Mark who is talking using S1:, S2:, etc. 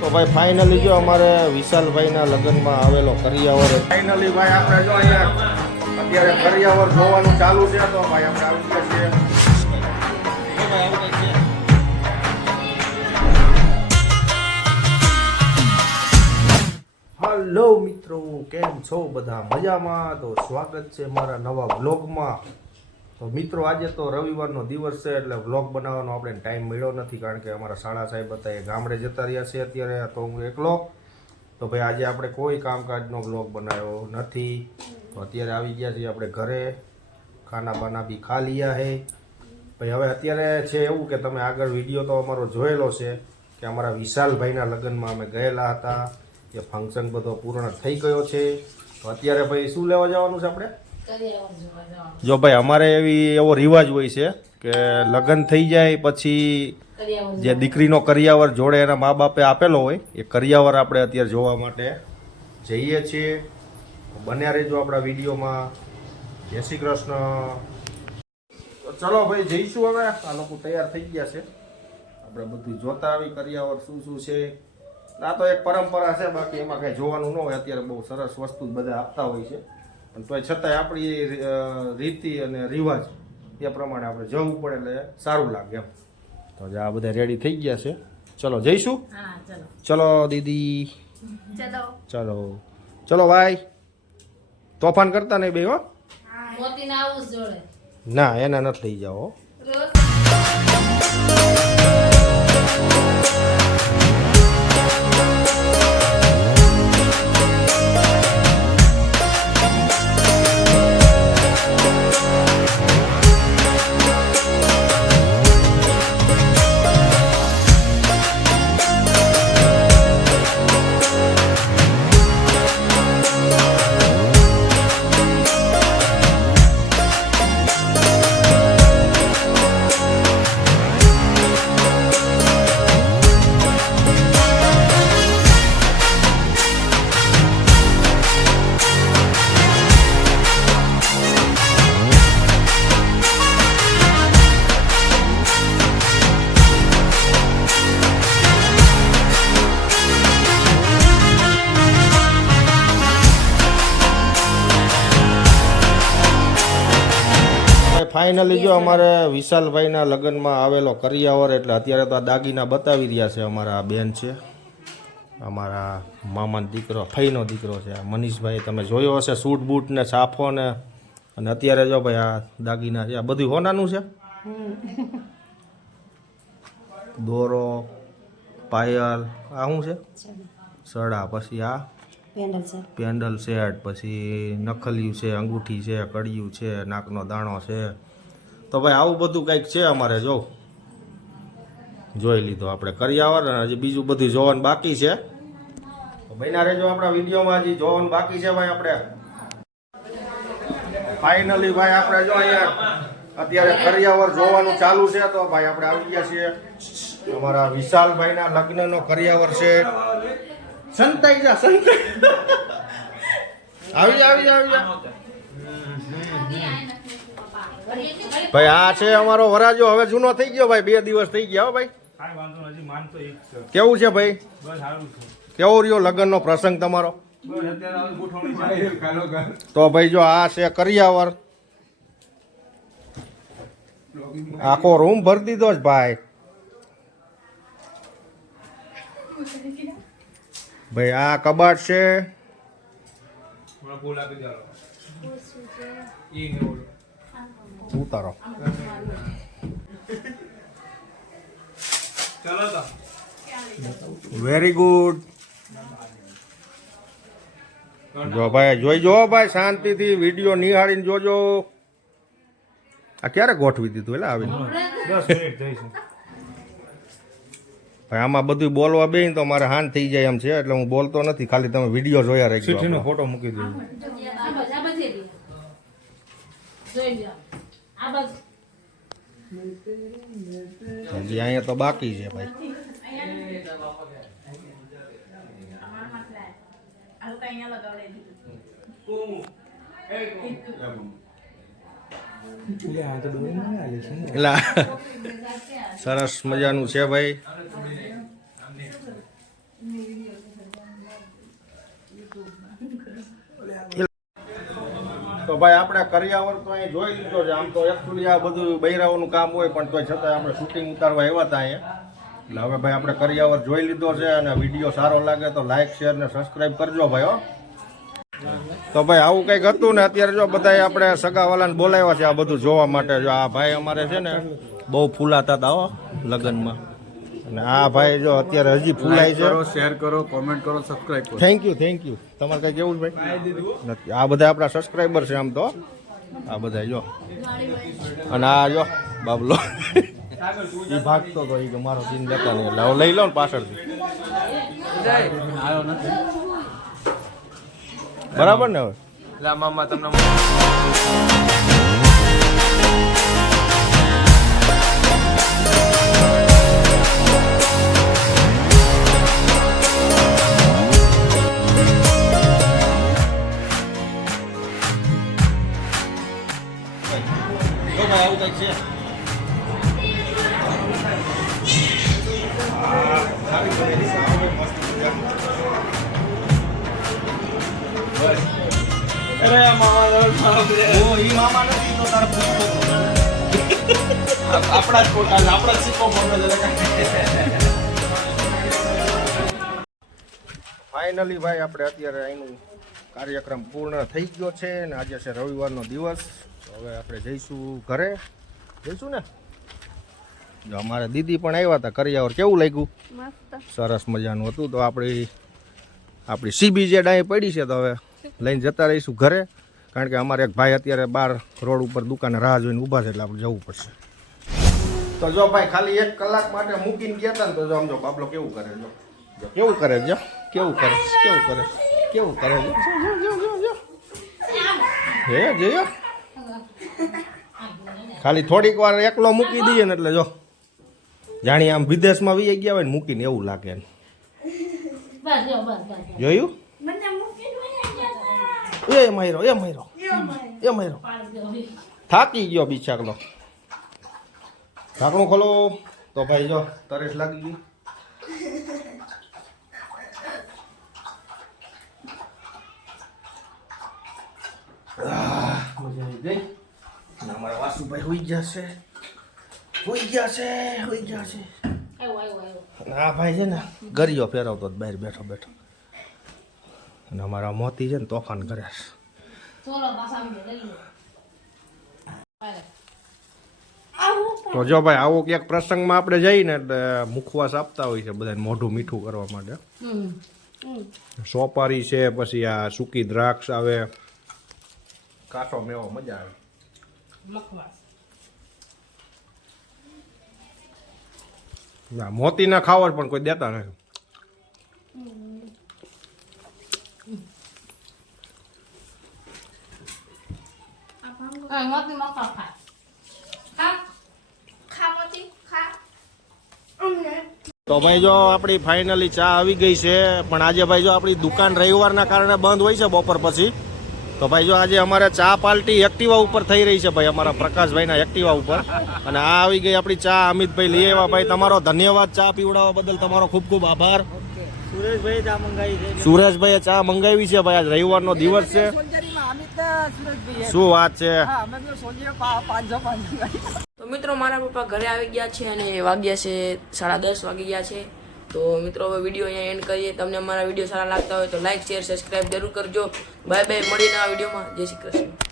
S1: તો ભાઈ ફાઇનલી જો અમારે વિશાલભાઈના લગ્નમાં આવેલો કરિયાવર ફાઇનલી ભાઈ આપણે જો અહીંયા અત્યારે કરિયાવર જોવાનું ચાલુ છે, તો ભાઈ આપણે આવી ગયા છીએ. હલો મિત્રો, કેમ છો બધા? મજામાં? તો સ્વાગત છે મારા નવા વ્લોગમાં તો મિત્રો, આજે તો રવિવારનો દિવસ છે એટલે વ્લોગ બનાવવાનો આપણે ટાઈમ મળ્યો નથી કારણ કે અમારા શાળા સાહેબ હતા, એ ગામડે જતા રહ્યા છે અત્યારે, તો હું એકલો. તો ભાઈ, આજે આપણે કોઈ કામકાજનો વ્લોગ બનાવ્યો નથી. તો અત્યારે આવી ગયા છીએ આપણે ઘરે. ખાના બાના બી ખા લીયા હે. ભાઈ, હવે અત્યારે છે એવું કે તમે આગળ વીડિયો તો અમારો જોયેલો છે કે અમારા વિશાલભાઈના લગ્નમાં અમે ગયેલા હતા. એ ફંક્શન બધો પૂર્ણ થઈ ગયો છે. તો અત્યારે ભાઈ, શું લેવા જવાનું છે આપણે? જો ભાઈ, અમારે એવી એવો રિવાજ હોય છે કે લગ્ન થઈ જાય પછી જે દીકરીનો કરિયાવર જોડે એના મા બાપે આપેલો હોય, એ કરિયાવર આપણે અત્યારે જોવા માટે જઈએ છીએ. બન્યા રહેજો આપણા વિડીયોમાં. જય શ્રી કૃષ્ણ. ચલો ભાઈ, જઈશું હવે. આ લોકો તૈયાર થઈ ગયા છે. આપણે બધું જોતા આવી કરિયાવર શું શું છે. આ તો એક પરંપરા છે, બાકી એમાં કઈ જોવાનું ન હોય. અત્યારે બહુ સરસ વસ્તુ બધા આપતા હોય છે. તોય છતાંય આપણી રીતિ અને રિવાજ એ પ્રમાણે આપણે જવું પડે એટલે સારું લાગે એમ. તો જે આ બધા રેડી થઈ ગયા છે. ચલો જઈશું?
S2: ચલો.
S1: દીદી.
S2: ચલો.
S1: ચલો. ભાઈ. તોફાન કરતા નહીં બે હો? ના એના નથી લઈ જાઓ. ફાઇનલી જો અમારે વિશાલભાઈના લગ્નમાં આવેલો કરિયાવર એટલે અત્યારે તો આ દાગીના બતાવી રહ્યા છે અમારા બેન છે. અમારા મામાનો દીકરો ફઈનો દીકરો છે. આ મનીષભાઈ તમે જોયો હશે સૂટ બૂટ ને સાફો ને. અને અત્યારે જો ભાઈ આ દાગીના છે આ બધું હોનાનું છે? દોરો પાયલ આ શું છે? સડા પછી આ
S2: પેન્ડલ છે.
S1: પેન્ડલ સેટ પછી નખલિયું છે, અંગૂઠી છે, કડિયું છે, નાકનો દાણો છે. તો ભાઈ આવું બધું કંઈક છે અમારે, જો. જોઈ લીધો આપણે કરિયાવર અને હજી બીજું બધું જોવાનું બાકી છે. તો બન્યા રહેજો આપણા વિડીયોમાં, હજી જોવાનું બાકી છે ભાઈ આપણે. ફાઇનલી ભાઈ આપણે જો અહીંયા અત્યારે કરિયાવર જોવાનું ચાલુ છે, તો ભાઈ આપણે આવી ગયા છીએ. અમારા વિશાલભાઈના લગ્નનો કરિયાવર છે. સંતાઈ જા સંતાઈ. આવી જા આવી જા આવી જા. ભાઈ આ છે અમારો વરાજો. હવે જૂનો થઈ ગયો ભાઈ. બે દિવસ થઈ ગયા ભાઈ.
S3: કાંઈ વાંધો નથી માનતો એક છે.
S1: કેવું છે ભાઈ?
S3: બસ સારું છે.
S1: કેવો રહ્યો લગ્નનો પ્રસંગ તમારો? તો ભાઈ જો આ છે કરિયાવર. આખો રૂમ ભરી દીધો જ ભાઈ. ભાઈ આ કબાટ છે. ઉતારો. વેરી ગુડ જો ભાઈ જોઈ જો ભાઈ શાંતિથી વીડિયો નિહાળીને જોજો. આ ક્યારે ગોઠવી દીધું એટલે આવીને?
S3: દસ મિનિટ થઈશું
S1: ભાઈ આમાં બધું બોલવા બેન તો મારે હાન થઈ જાય એમ છે એટલે હું બોલતો નથી. ખાલી તમે વીડિયો જોયા
S3: ચિઠ્ઠીનો
S1: આપણો.
S3: ફોટો મૂકી દઉં
S2: બાજુ
S1: હજી અહીંયા તો બાકી છે ભાઈ. એટલે સરસ મજાનું છે ભાઈ. તો ભાઈ આપણે કરિયાવર તો અહીં જોઈ લીધો છે. આમ તો એકચુલી આ બધું બૈરાઓનું કામ હોય, પણ તોય છતાં આપણે શૂટિંગ ઉતારવા આવ્યા હતા અહીંયા. એટલે હવે ભાઈ આપણે કરિયાવર જોઈ લીધો છે અને વીડિયો સારો લાગે તો લાઇક શેર ને સબસ્ક્રાઈબ કરજો ભાઈ, હો. તો ભાઈ આવું કંઈક હતું ને અત્યારે જો બધા આપણે સગાવાલાને બોલાવ્યા છે આ બધું જોવા માટે. જો આ ભાઈ અમારે છે ને બહુ ફૂલાતા હતા હો લગ્નમાં. અને આ ભાઈ જો અત્યારે હજી ફૂલાય છે.
S4: શેર કરો કોમેન્ટ કરો સબસ્ક્રાઇબ કરો.
S1: થેન્ક યુ થેન્ક યુ તમારે કઈ કેવું ભાઈ? નથી આ બધા આપણા સબસ્ક્રાઈબર છે આમ તો. આ બધા જો. અને આ જો બાબલો. એ ભાગતો તો એ કે મારો સીન લેતા નહીં. એટલે લઈ લો ને પાછળથી.
S4: આવ્યો નથી.
S1: બરાબર ને હવે?
S3: તમને અરે મામા
S1: ઓ, ઈ મામા નથી તો તારે
S3: આપણા જ ફોટા આપણા જ સિક્કો
S1: ફાઇનલી ભાઈ આપણે અત્યારે અહીંનું કાર્યક્રમ પૂર્ણ થઈ ગયો છે અને આજે છે રવિવારનો દિવસ. હવે આપણે જઈશું ઘરે. જઈશું ને? જો અમારે દીદી પણ આવ્યા હતા કરિયાવર. કેવું લાગ્યું? સરસ મજાનું હતું. તો આપણી આપણી સીબી જે ડાય પડી છે તો હવે લઈને જતા રહીશું ઘરે કારણ કે અમારે એક ભાઈ અત્યારે બહાર રોડ ઉપર દુકાને રાહ જોઈને ઊભા છે એટલે આપણે જવું પડશે. તો જો ભાઈ ખાલી એક કલાક માટે મૂકીને ગયા હતા ને તો જો આમ જો બાબલો કેવું કરે જો. કેવું કરે જો? કેવું કરે? કેવું કરે? કેવું કરે? જો, જો. હે જોયો ખાલી થોડીક વાર એકલો મૂકી દઈએ ને એટલે જો. જાણી આમ વિદેશમાં વી ગયા હોય ને મૂકીને એવું લાગે. જોયું? એ મયરો એ મયરો. એ મયરો. થાકી ગયો બિચારનો. ઢાંકણું ખોલો. તો ભાઈ જો તરસ લાગી ગઈ. મજા આવી ગઈ. અમારા વાસુભાઈ હોઈ ગયા છે. હોઈ ગયા છે હોઈ ગયા છે. આ ભાઈ છે ને ગરિયો ફેરવતો બહાર બેઠો બેઠો. અને અમારા મોતી છે ને તોફાન કરે છે. તો જો ભાઈ આવો ક્યાંક પ્રસંગમાં આપણે જઈને એટલે મુખવાસ આપતા હોય છે બધાને મોઢું મીઠું કરવા માટે. સોપારી છે પછી આ સૂકી દ્રાક્ષ આવે. કાચો મેવો મજા આવે.
S2: મખવાસ.
S1: મોતી ના ખાવા પણ કોઈ દેતા નથી.
S2: હા મોતી મખવાસ ખા ખા
S1: તો ભાઈ જો આપણી ફાઇનલી ચા આવી ગઈ છે પણ આજે ભાઈ જો આપણી દુકાન રવિવારના કારણે બંધ હોય છે બપોર પછી. તો ભાઈ જો આજે અમારે ચા પાર્ટી એક્ટિવા ઉપર થઈ રહી છે ભાઈ અમારા પ્રકાશભાઈના એક્ટિવા ઉપર. અને આ આવી ગઈ આપણી ચા અમિતભાઈ લઈ આવ્યા. ભાઈ તમારો ધન્યવાદ ચા પીવડાવવા બદલ તમારો ખૂબ ખૂબ આભાર.
S5: સુરેશભાઈ ચા મંગાવી છે.
S1: સુરેશભાઈએ ચા મંગાવી છે ભાઈ. આજ રવિવારનો દિવસ છે. શું વાત છે?
S6: તો મિત્રો મારા પપ્પા ઘરે આવી ગયા છે અને વાગ્યા છે સાડા દસ વાગી ગયા છે. તો મિત્રો હવે વીડિયો અહીંયા એન્ડ કરીએ. તમને અમારા વીડિયો સારા લાગતા હોય તો લાઈક શેર સબસ્ક્રાઈબ જરૂર કરજો. બાય બાય મળીને આ વિડીયોમાં. જય શ્રી કૃષ્ણ.